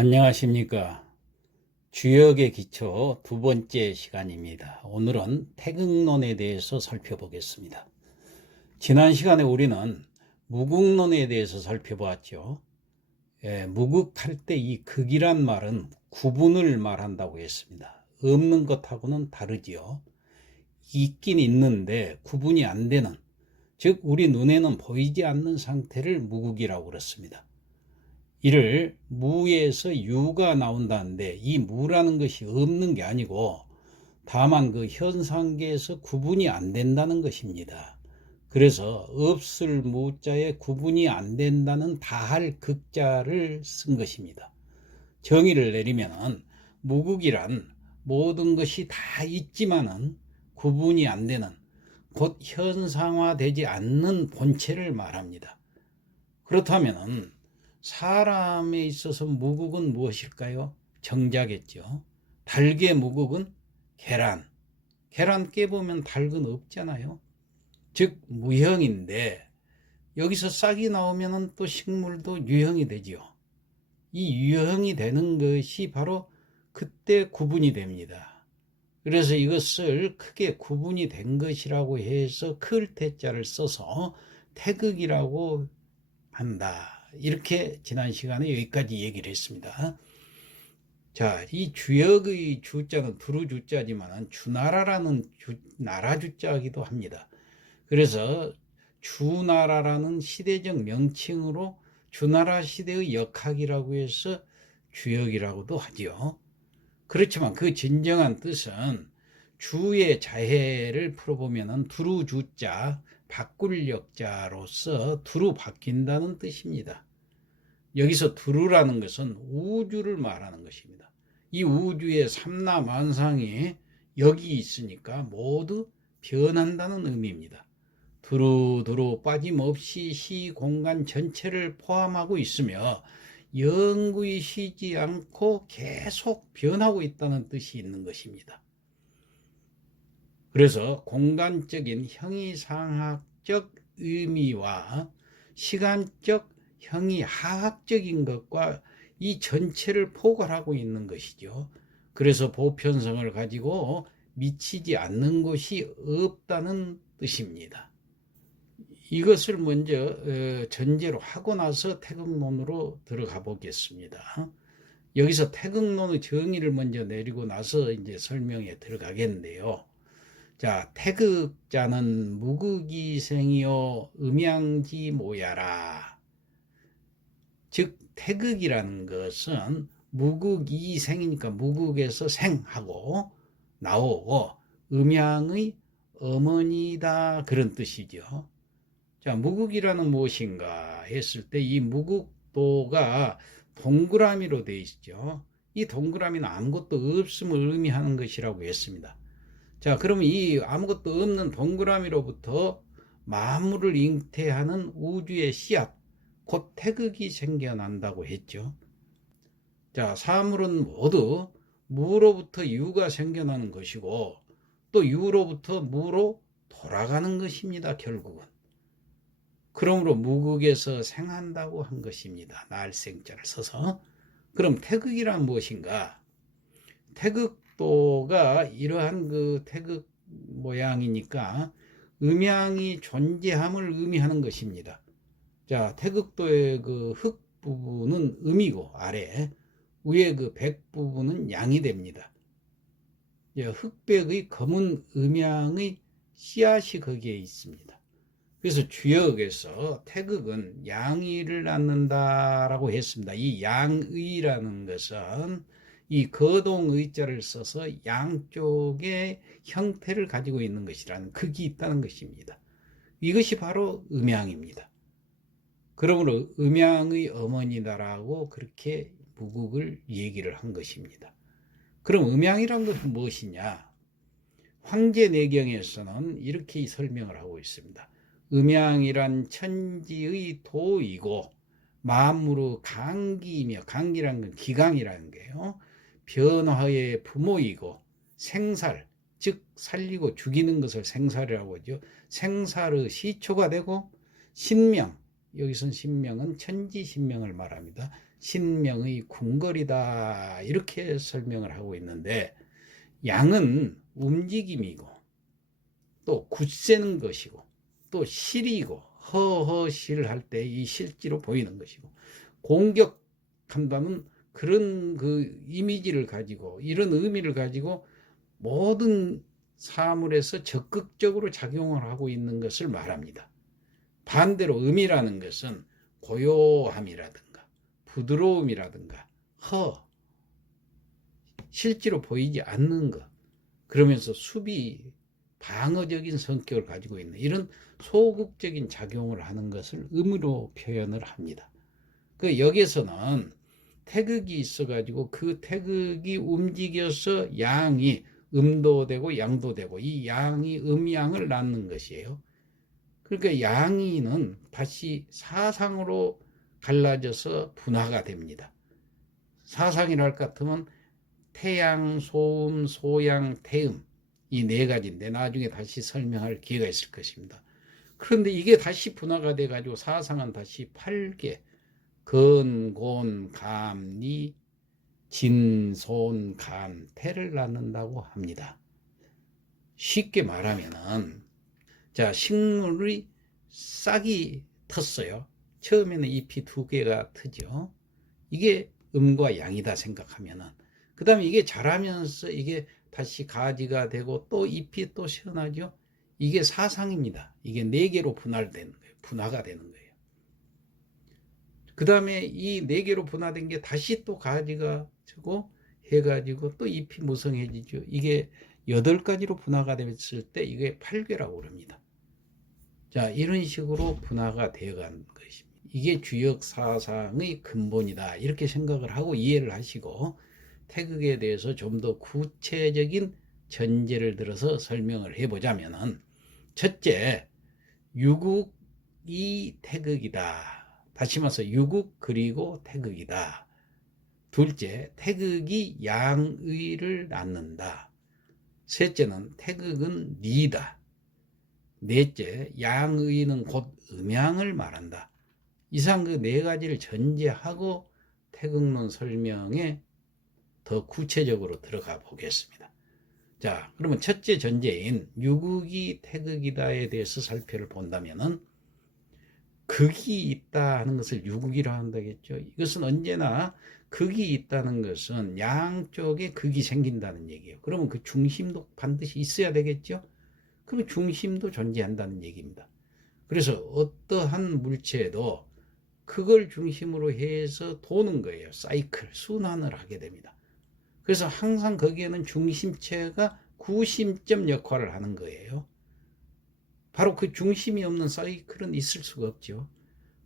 안녕하십니까. 주역의 기초 두 번째 시간입니다. 오늘은 태극론에 대해서 살펴보겠습니다. 지난 시간에 우리는 무극론에 대해서 살펴보았죠. 무극할 때 이 극이란 말은 구분을 말한다고 했습니다. 없는 것하고는 다르지요. 있긴 있는데 구분이 안 되는, 즉 우리 눈에는 보이지 않는 상태를 무극이라고 그렇습니다. 이를 무에서 유가 나온다는데, 이 무라는 것이 없는 게 아니고 다만 그 현상계에서 구분이 안 된다는 것입니다. 그래서 없을 무자에 구분이 안 된다는 다할 극자를 쓴 것입니다. 정의를 내리면 무극이란 모든 것이 다 있지만은 구분이 안 되는, 곧 현상화되지 않는 본체를 말합니다. 그렇다면 사람에 있어서 무극은 무엇일까요? 정자겠죠. 닭의 무극은 계란. 계란 깨보면 닭은 없잖아요. 즉 무형인데, 여기서 싹이 나오면 또 식물도 유형이 되지요. 이 유형이 되는 것이 바로 그때 구분이 됩니다. 그래서 이것을 크게 구분이 된 것이라고 해서 클 태자를 써서 태극이라고 한다. 이렇게 지난 시간에 여기까지 얘기를 했습니다. 자, 이 주역의 주자는 두루 주자지만 주나라라는 나라 주자이기도 합니다. 그래서 주나라라는 시대적 명칭으로 주나라 시대의 역학이라고 해서 주역이라고도 하지요. 그렇지만 그 진정한 뜻은 주의 자해를 풀어보면 두루 주자, 바꿀 역자로서 두루 바뀐다는 뜻입니다. 여기서 두루라는 것은 우주를 말하는 것입니다. 이 우주의 삼라만상이 여기 있으니까 모두 변한다는 의미입니다. 두루두루 빠짐없이 시 공간 전체를 포함하고 있으며 영구히 쉬지 않고 계속 변하고 있다는 뜻이 있는 것입니다. 그래서 공간적인 형이상학적 의미와 시간적 형이하학적인 것과 이 전체를 포괄하고 있는 것이죠. 그래서 보편성을 가지고 미치지 않는 것이 없다는 뜻입니다. 이것을 먼저 전제로 하고 나서 태극론으로 들어가 보겠습니다. 여기서 태극론의 정의를 먼저 내리고 나서 이제 설명에 들어가겠는데요. 자, 태극자는 무극이생이요 음양지 모야라. 즉 태극이라는 것은 무극이생이니까 무극에서 생하고 나오고 음양의 어머니다, 그런 뜻이죠. 자, 무극이라는 무엇인가 했을 때 이 무극도가 동그라미로 되어 있죠. 이 동그라미는 아무것도 없음을 의미하는 것이라고 했습니다. 자, 그러면 이 아무것도 없는 동그라미로부터 만물을 잉태하는 우주의 씨앗, 곧 태극이 생겨난다고 했죠. 자, 사물은 모두 무로부터 유가 생겨나는 것이고 또 유로부터 무로 돌아가는 것입니다, 결국은. 그러므로 무극에서 생한다고 한 것입니다. 날생자를 써서. 그럼 태극이란 무엇인가? 태극도가 이러한 그 태극 모양이니까 음양이 존재함을 의미하는 것입니다. 자, 태극도의 그 흙 부분은 음이고 아래, 위에 그 백 부분은 양이 됩니다. 흑백의 검은 음양의 씨앗이 거기에 있습니다. 그래서 주역에서 태극은 양의를 낳는다라고 했습니다. 이 양의라는 것은 이 거동의자를 써서 양쪽의 형태를 가지고 있는 것이라는 극이 있다는 것입니다. 이것이 바로 음양입니다. 그러므로 음양의 어머니다라고 그렇게 무극을 얘기를 한 것입니다. 그럼 음양이란 것은 무엇이냐? 황제내경에서는 이렇게 설명을 하고 있습니다. 음양이란 천지의 도이고 만물의 강기이며, 강기란 건 기강이라는 거예요. 변화의 부모이고 생살, 즉 살리고 죽이는 것을 생살이라고 하죠. 생살의 시초가 되고 신명, 여기선 신명은 천지신명을 말합니다. 신명의 궁궐이다 이렇게 설명을 하고 있는데, 양은 움직임이고 또 굳세는 것이고 또 실이고 허허실 할 때 이 실지로 보이는 것이고, 공격한다는 그런 그 이미지를 가지고 이런 의미를 가지고 모든 사물에서 적극적으로 작용을 하고 있는 것을 말합니다. 반대로 음이라는 것은 고요함이라든가 부드러움이라든가 실제로 보이지 않는 것, 그러면서 수비 방어적인 성격을 가지고 있는 이런 소극적인 작용을 하는 것을 음으로 표현을 합니다. 그 여기서는 태극이 있어가지고 그 태극이 움직여서 양이 음도 되고 양도 되고 이 양이 음양을 낳는 것이에요. 그러니까 양이는 다시 사상으로 갈라져서 분화가 됩니다. 사상이랄 것 같으면 태양, 소음, 소양, 태음 이 네 가지인데 나중에 다시 설명할 기회가 있을 것입니다. 그런데 이게 다시 분화가 돼가지고 사상은 다시 8개 근, 곤, 감, 니, 진, 손, 간, 태를 낳는다고 합니다. 쉽게 말하면은, 자, 식물이 싹이 텄어요. 처음에는 잎이 2개가 트죠. 이게 음과 양이다 생각하면은, 그 다음에 이게 자라면서 이게 다시 가지가 되고 또 잎이 또 시원하죠. 이게 사상입니다. 이게 4개로 분할되는 거예요. 분화가 되는 거예요. 그 다음에 이 4개로 분화된 게 다시 또 가지가 되고 해가지고 또 잎이 무성해지죠. 이게 8가지로 분화가 됐을 때 이게 8괴라고 그럽니다. 자, 이런 식으로 분화가 되어가는 것입니다. 이게 주역 사상의 근본이다 이렇게 생각을 하고 이해를 하시고, 태극에 대해서 좀 더 구체적인 전제를 들어서 설명을 해보자면은, 첫째, 유국이 태극이다. 다시 말해서 유국 그리고 태극이다. 둘째, 태극이 양의를 낳는다. 셋째는 태극은 리다. 넷째, 양의는 곧 음양을 말한다. 이상 그 4가지를 전제하고 태극론 설명에 더 구체적으로 들어가 보겠습니다. 자, 그러면 첫째 전제인 유국이 태극이다에 대해서 살펴를 본다면은, 극이 있다 하는 것을 유국이라 한다겠죠. 이것은 언제나 극이 있다는 것은 양쪽에 극이 생긴다는 얘기예요. 그러면 그 중심도 반드시 있어야 되겠죠. 그럼 중심도 존재한다는 얘기입니다. 그래서 어떠한 물체도 그걸 중심으로 해서 도는 거예요. 사이클, 순환을 하게 됩니다. 그래서 항상 거기에는 중심체가 구심점 역할을 하는 거예요. 바로 그 중심이 없는 사이클은 있을 수가 없죠.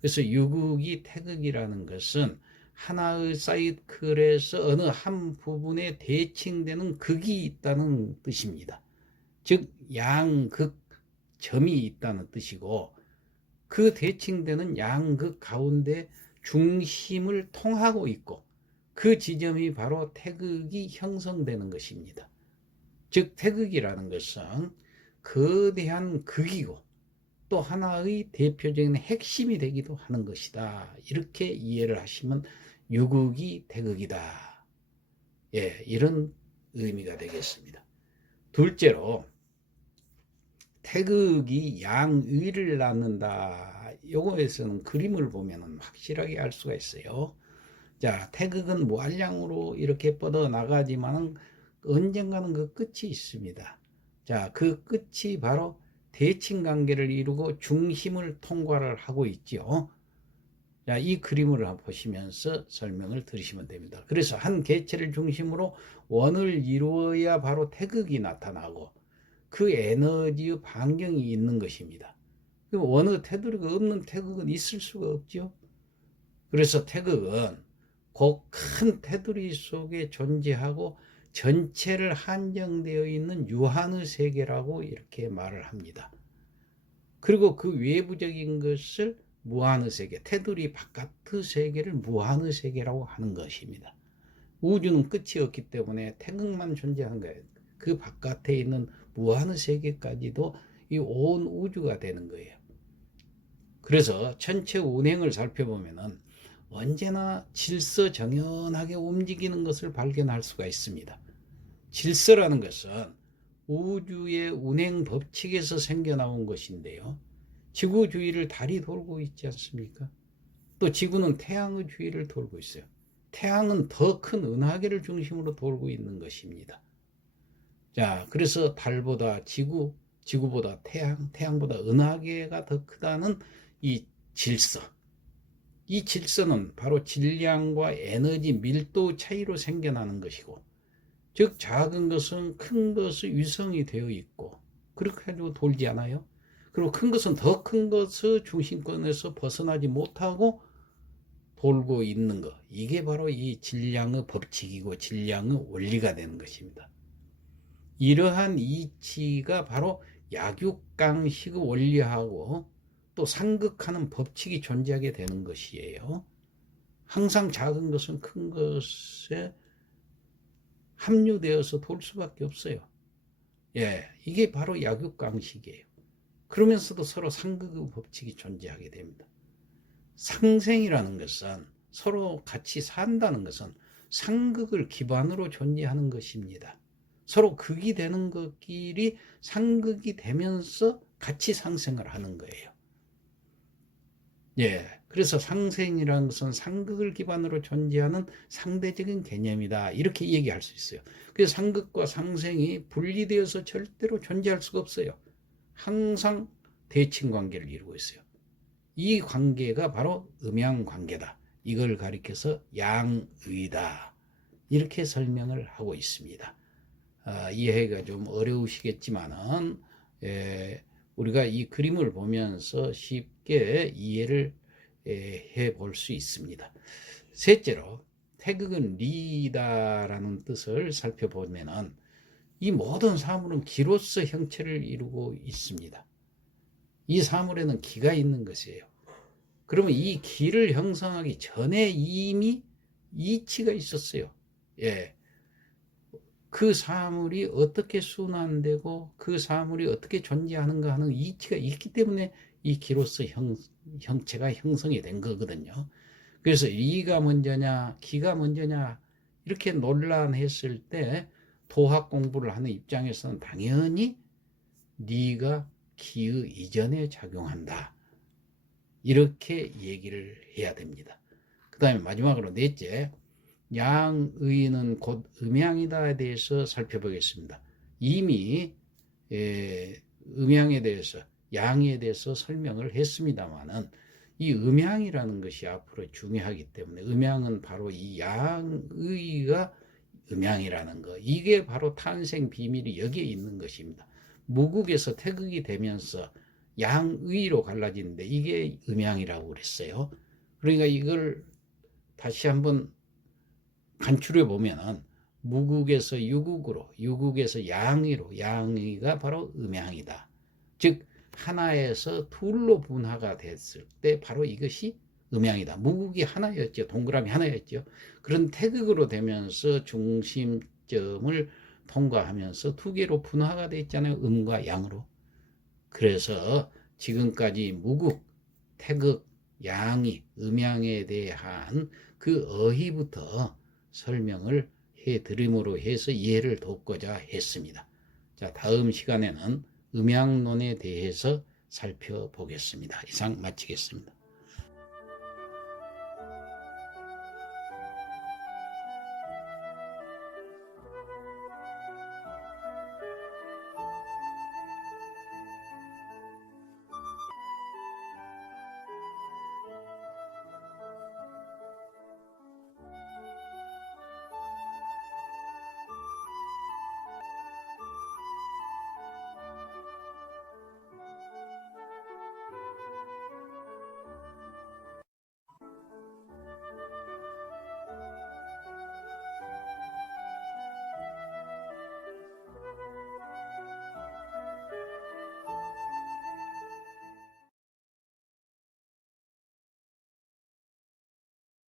그래서 유국이 태극이라는 것은 하나의 사이클에서 어느 한 부분에 대칭되는 극이 있다는 뜻입니다. 즉 양극 점이 있다는 뜻이고, 그 대칭되는 양극 가운데 중심을 통하고 있고 그 지점이 바로 태극이 형성되는 것입니다. 즉 태극이라는 것은 거대한 극이고 또 하나의 대표적인 핵심이 되기도 하는 것이다. 이렇게 이해를 하시면 유국이 태극이다. 예, 이런 의미가 되겠습니다. 둘째로 태극이 양의를 낳는다. 요거에서는 그림을 보면 확실하게 알 수가 있어요. 자, 태극은 무한량으로 이렇게 뻗어 나가지만 언젠가는 그 끝이 있습니다. 자, 그 끝이 바로 대칭 관계를 이루고 중심을 통과를 하고 있죠. 자, 이 그림을 보시면서 설명을 들으시면 됩니다. 그래서 한 개체를 중심으로 원을 이루어야 바로 태극이 나타나고 그 에너지의 반경이 있는 것입니다. 어느 테두리가 없는 태극은 있을 수가 없죠. 그래서 태극은 그 큰 테두리 속에 존재하고 전체를 한정되어 있는 유한의 세계라고 이렇게 말을 합니다. 그리고 그 외부적인 것을 무한의 세계, 테두리 바깥의 세계를 무한의 세계라고 하는 것입니다. 우주는 끝이 없기 때문에 태극만 존재한 거예요. 그 바깥에 있는 무한의 세계까지도 이 온 우주가 되는 거예요. 그래서 전체 운행을 살펴보면은 언제나 질서정연하게 움직이는 것을 발견할 수가 있습니다. 질서라는 것은 우주의 운행 법칙에서 생겨나온 것인데요. 지구 주위를 달이 돌고 있지 않습니까? 또 지구는 태양의 주위를 돌고 있어요. 태양은 더 큰 은하계를 중심으로 돌고 있는 것입니다. 자, 그래서 달보다 지구, 지구보다 태양, 태양보다 은하계가 더 크다는 이 질서. 이 질서는 바로 질량과 에너지 밀도 차이로 생겨나는 것이고, 즉 작은 것은 큰 것의 위성이 되어 있고 그렇게 가지고 돌지 않아요. 그리고 큰 것은 더 큰 것의 중심권에서 벗어나지 못하고 돌고 있는 것. 이게 바로 이 질량의 법칙이고 질량의 원리가 되는 것입니다. 이러한 이치가 바로 약육강식의 원리하고 또 상극하는 법칙이 존재하게 되는 것이에요. 항상 작은 것은 큰 것에 합류되어서 돌 수밖에 없어요. 예, 이게 바로 약육강식이에요. 그러면서도 서로 상극의 법칙이 존재하게 됩니다. 상생이라는 것은 서로 같이 산다는 것은 상극을 기반으로 존재하는 것입니다. 서로 극이 되는 것끼리 상극이 되면서 같이 상생을 하는 거예요. 예, 그래서 상생이라는 것은 상극을 기반으로 존재하는 상대적인 개념이다. 이렇게 얘기할 수 있어요. 그래서 상극과 상생이 분리되어서 절대로 존재할 수가 없어요. 항상 대칭 관계를 이루고 있어요. 이 관계가 바로 음양관계다. 이걸 가리켜서 양의다. 이렇게 설명을 하고 있습니다. 이해가 좀 어려우시겠지만은 우리가 이 그림을 보면서 쉽게 이해를 해 볼 수 있습니다. 셋째로 태극은 리다라는 뜻을 살펴보면은 이 모든 사물은 기로서 형체를 이루고 있습니다. 이 사물에는 기가 있는 것이에요. 그러면 이 기를 형성하기 전에 이미 이치가 있었어요. 예. 그 사물이 어떻게 순환되고 그 사물이 어떻게 존재하는가 하는 이치가 있기 때문에 이 기로서 형체가 형성이 된 거거든요. 그래서 리가 먼저냐 기가 먼저냐 이렇게 논란했을 때 도학 공부를 하는 입장에서는 당연히 리가 기의 이전에 작용한다. 이렇게 얘기를 해야 됩니다. 그 다음에 마지막으로 넷째, 양의는 곧 음양이다에 대해서 살펴보겠습니다. 이미 음양에 대해서 양에 대해서 설명을 했습니다만은 이 음양이라는 것이 앞으로 중요하기 때문에 음양은 바로 이 양의가 음양이라는 거, 이게 바로 탄생 비밀이 여기에 있는 것입니다. 무국에서 태극이 되면서 양의로 갈라지는데 이게 음양이라고 그랬어요. 그러니까 이걸 다시 한번 간추려 보면은 무국에서 유국으로, 유국에서 양의로, 양의가 바로 음양이다. 즉 하나에서 둘로 분화가 됐을 때 바로 이것이 음양이다. 무국이 하나였죠. 동그라미 하나였죠. 그런 태극으로 되면서 중심점을 통과하면서 두 개로 분화가 되어 있잖아요. 음과 양으로. 그래서 지금까지 무국, 태극, 양이, 음양에 대한 그 어휘부터 설명을 해드림으로 해서 이해를 돕고자 했습니다. 자, 다음 시간에는 음양론에 대해서 살펴보겠습니다. 이상 마치겠습니다.